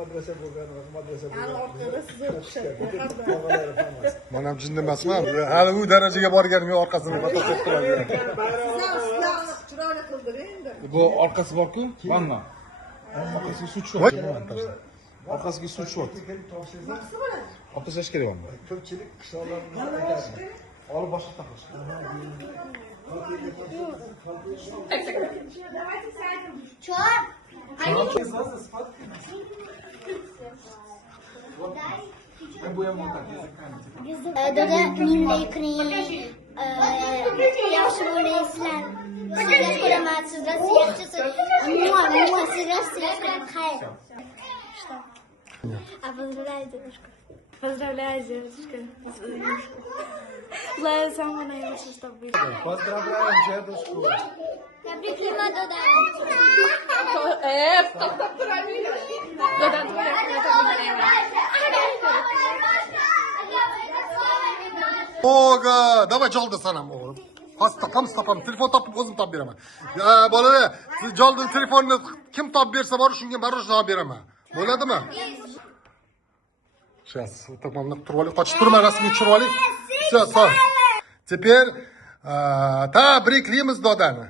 Madrasa bo'lgan, madrasa Yani bo'lgan. ortada size okşaydı. Men ham jin emasman. Hali u darajaga borganim yo'q, orqasini fotosep qiladi. Chiroyli qildiring. Bu orqasi bor-ku, vanna. Orqasiga suv tushyapti. Orqasiga suv tushyapti. Olib tashlash kerakmi? Ko'pchilik qishloqlardan aytadi. Olib boshqa taqlash. Dada minday qiling. Yaxshi bo'lasizlar. Sizlar ko'raman, sizlar yaxshisiz. Sizlar xayr. Поздравляю, девушка. Поздравляю, девушка. Злая самая наилучшая, чтобы быть. Поздравляем дедушку. Tabriklayman dada. Dodan твоя. Oga, davay joldi sanam o'g'lim. Hozir topam, telefon topib o'zim topib beraman. Bolalar, siz joldi telefonni kim topib bersa bor, shunga baribir javob beraman. Bo'ladimi? Сейчас, вот так mamlaq turib oling, qochib turma, rasmiy tushirib oling. Все, Теперь tabriklaymiz dodani.